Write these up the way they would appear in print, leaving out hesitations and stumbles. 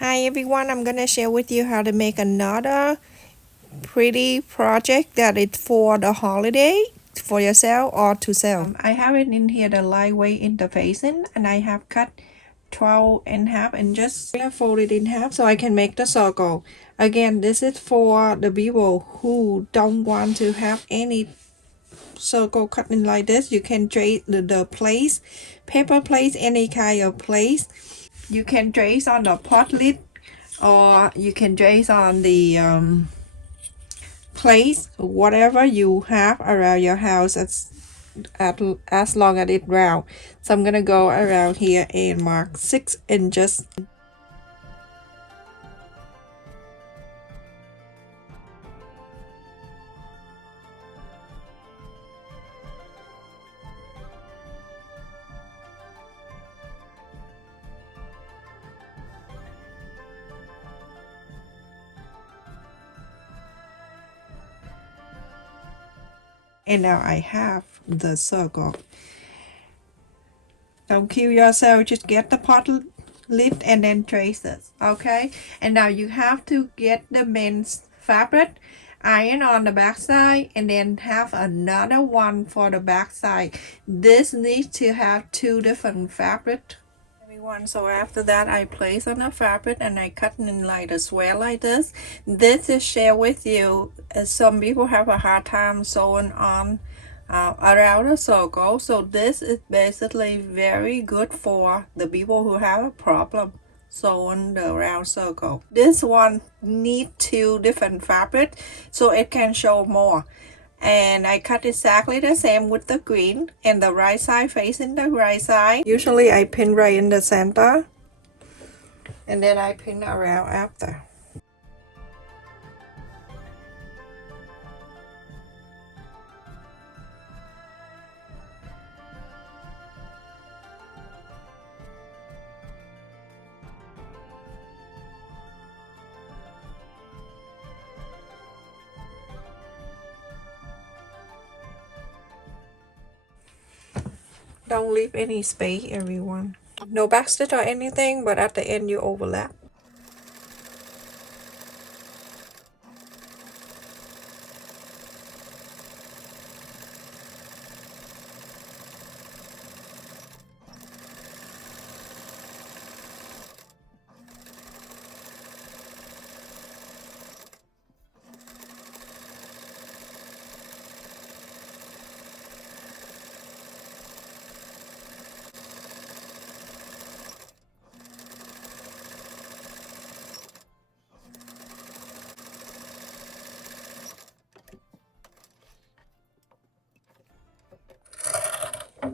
Hi everyone, I'm gonna share with you how to make another pretty project that is for the holiday for yourself or to sell. I have it in here the lightweight interfacing and I have cut 12 in half and just fold it in half so I can make the circle. Again, this is for the people who don't want to have any circle cutting like this. You can trace the place, paper place, any kind of place. You can trace on the pot lid or you can trace on the place, whatever you have around your house as long as it's round. So I'm gonna go around here and mark 6 inches. And now I have the circle. Don't kill yourself, just get the pot lid and then trace this, okay? And now you have to get the men's fabric, iron on the back side, and then have another one for the back side. This needs to have 2 different fabric. Everyone, so after that I place on the fabric and I cut in like a square like this. This is share with you as some people have a hard time sewing on around a circle, so this is basically very good for the people who have a problem sewing the round circle. This one need 2 different fabric so it can show more. And I cut exactly the same with the green and the right side facing the right side. Usually I pin right in the center and then I pin around after. Don't leave any space, everyone. No backstitch or anything, but at the end you overlap.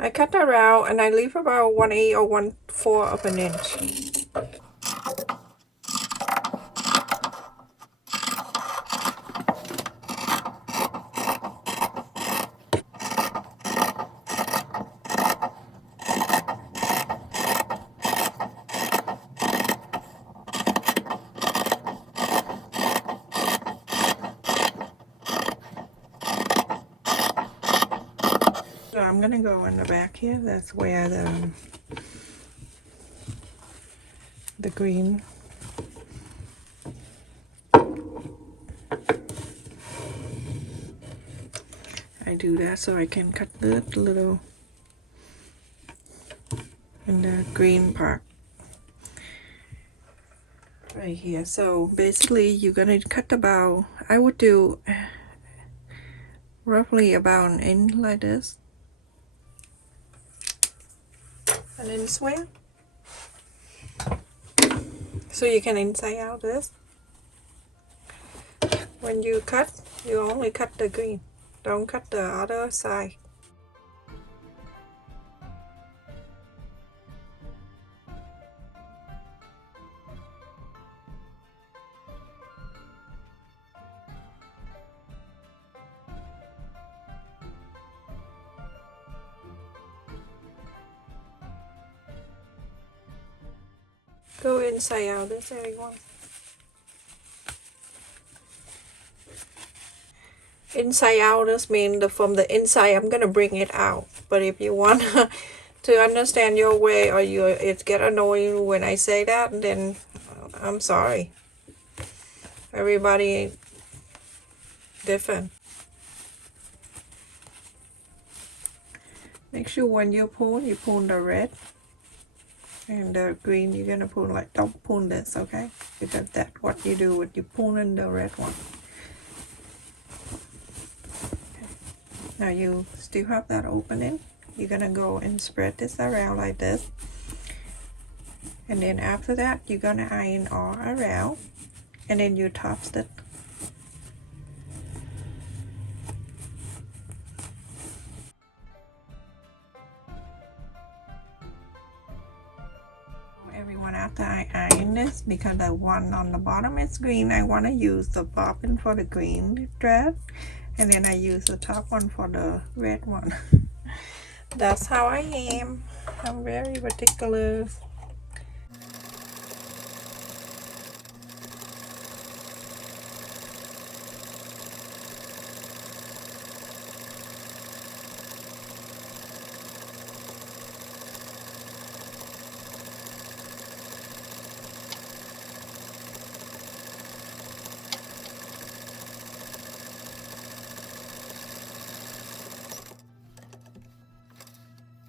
I cut around and I leave about 1/8 or 1/4 of an inch. So I'm gonna go in the back here. That's where the green. I do that so I can cut the little in the green part right here. So basically you're gonna cut about, I would do roughly about an inch like this. And then square. So you can inside out this. When you cut, you only cut the green. Don't cut the other side. Go inside out this, everyone. Inside out, this means from the inside I'm gonna bring it out. But if you want to understand your way or it get annoying when I say that, then I'm sorry. Everybody different. Make sure when you pull the red and the green. You're gonna pull like, don't pull this, okay? Because that's what you do with you pulling the red one. Okay. Now you still have that opening. You're gonna go and spread this around like this, and then after that you're gonna iron all around, and then you toss it. Everyone, after I iron this, because the one on the bottom is green, I want to use the bobbin for the green thread, and then I use the top one for the red one. That's how I am. I'm very ridiculous.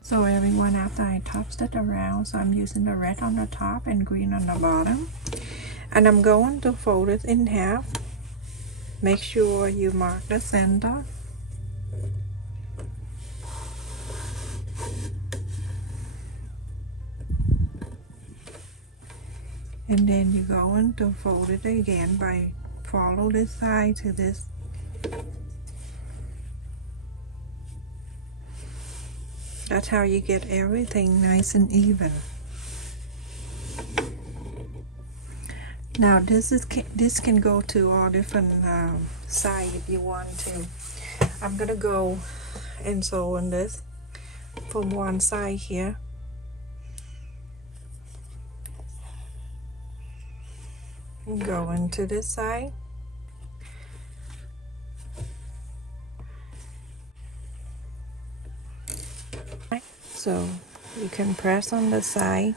So everyone, after I tossed it around, so I'm using the red on the top and green on the bottom, and I'm going to fold it in half. Make sure you mark the center. And then you're going to fold it again by follow this side to this. That's how you get everything nice and even. Now this can go to all different sides if you want to. I'm gonna go and sew on this from one side here. And go into this side. So you can press on the side.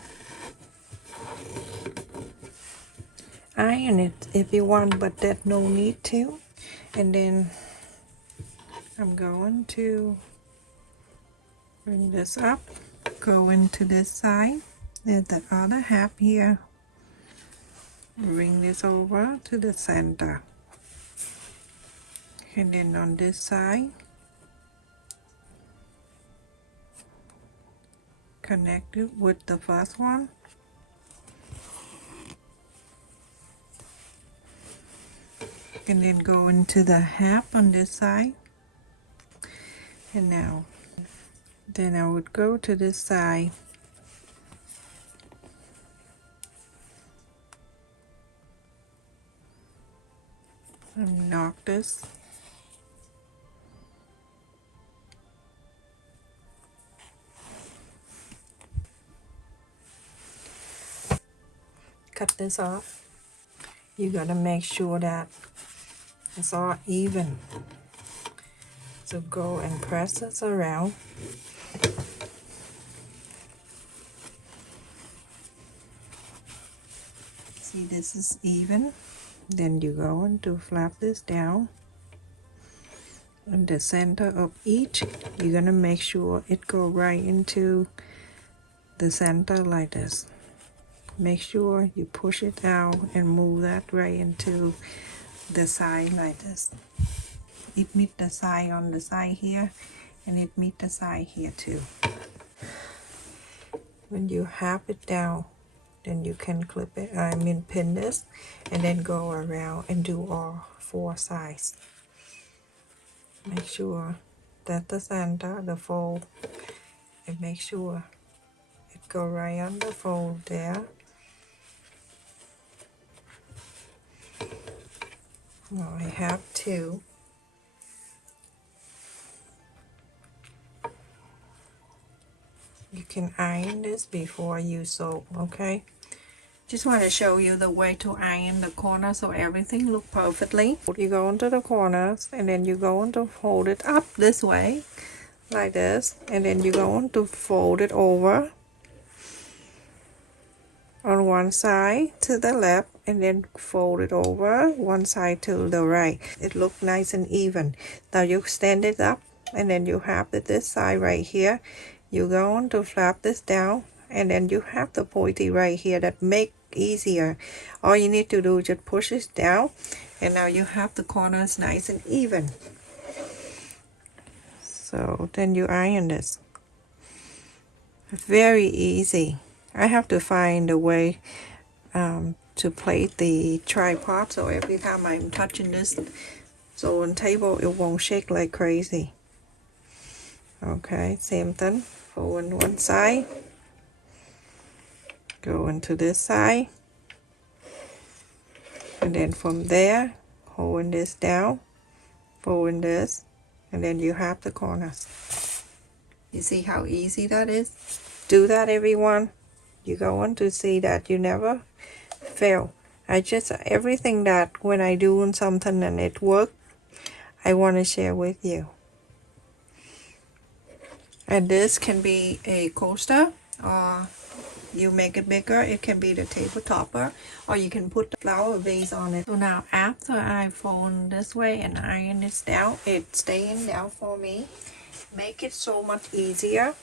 Iron it if you want, but there's no need to. And then I'm going to bring this up, go into this side. There's the other half here. Bring this over to the center. And then on this side, connect it with the first one. And then go into the half on this side. And now, then I would go to this side. And knock this. Cut this off. You gotta make sure that it's all even. So go and press this around. See, this is even. Then you go and to flap this down. In the center of each, you're gonna make sure it go right into the center like this. Make sure you push it out and move that right into the side like this. It meet the side on the side here, and it meet the side here too. When you have it down, then you can clip it, pin this, and then go around and do all four sides. Make sure that the center, the fold, and make sure it go right on the fold there. Now I have two. You can iron this before you sew, okay? Just want to show you the way to iron the corner so everything look perfectly. You go into the corners, and then you go into fold it up this way, like this, and then you go on to fold it over. on one side to the left and then fold it over one side to the right. It looks nice and even. Now you stand it up and then you have this side right here. You're going to flap this down and then you have the pointy right here that make easier. All you need to do is just push it down and now you have the corners nice and even. So then you iron this. Very easy. I have to find a way to plate the tripod so every time I'm touching this so on table it won't shake like crazy. Okay, same thing. Fold on one side, go into this side, and then from there holding this down, folding this, and then you have the corners. You see how easy that is? Do that, everyone. You're going to see that you never fail. Everything that when I do something and it works, I want to share with you. And this can be a coaster, or you make it bigger, it can be the table topper, or you can put the flower vase on it. So now after I fold this way and iron this down, it's staying down for me. Make it so much easier.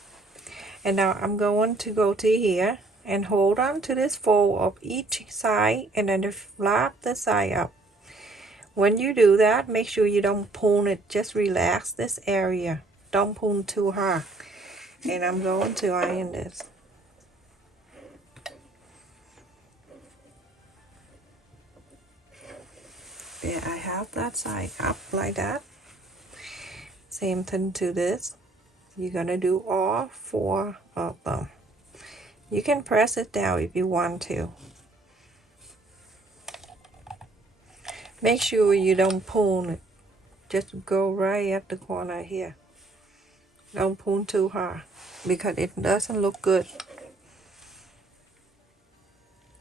And now I'm going to go to here and hold on to this fold of each side and then flap the side up. When you do that, make sure you don't pull it, just relax this area. Don't pull too hard. And I'm going to iron this. There, I have that side up like that. Same thing to this. You're gonna do all 4 of them. You can press it down if you want to. Make sure you don't pull it. Just go right at the corner here. Don't pull too hard because it doesn't look good.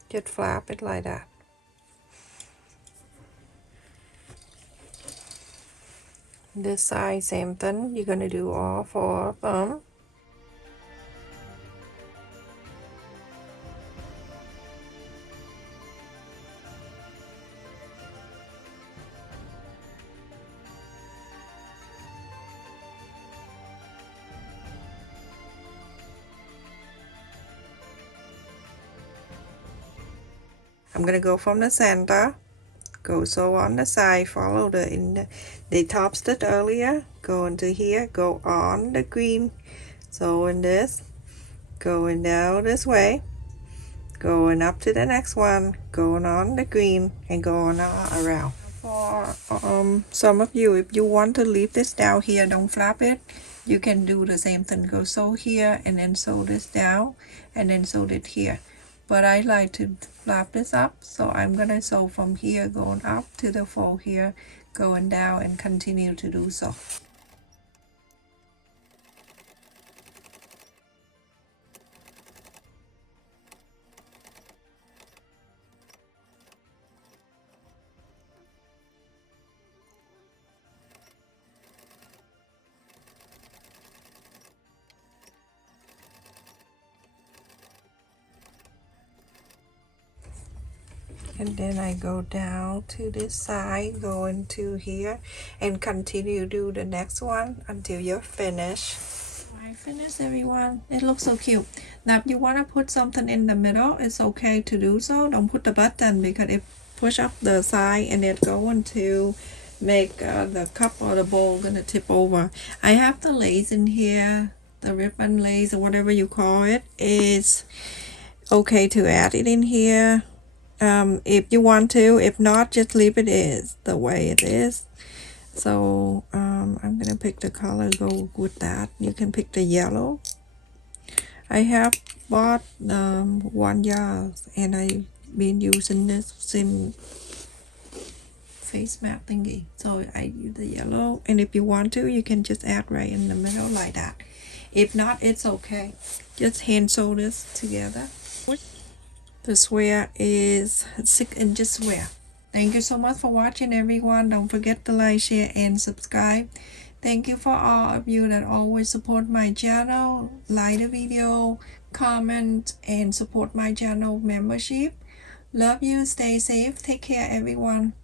Just flap it like that. This side, same thing. You're gonna do all 4 of them. I'm gonna go from the center, go so on the side, follow the top stitch earlier, go into here, go on the green, so in this, going down this way, going up to the next one, going on the green, and going around. For some of you, if you want to leave this down here, don't flap it, you can do the same thing. Go sew here and then sew this down and then sew it here. But I like to flap this up, so I'm gonna sew from here going up to the fold here, going down, and continue to do so. And then I go down to this side, go into here, and continue to do the next one until you're finished. I finished, everyone. It looks so cute. Now if you want to put something in the middle, it's okay to do so. Don't put the button because it push up the side and it's going to make the cup or the bowl gonna tip over. I have the lace in here, the ribbon lace or whatever you call it. It's okay to add it in here. If you want to, if not, just leave it is the way it is. So I'm gonna pick the color, go with that. You can pick the yellow. I have bought 1 yard and I've been using this since face mat thingy, so I use the yellow. And if you want to, you can just add right in the middle like that. If not, it's okay. Just hand sew this together. The square is 6 inches square. Thank you so much for watching, everyone. Don't forget to like, share, and subscribe. Thank you for all of you that always support my channel. Like the video, comment, and support my channel membership. Love you, stay safe, take care everyone.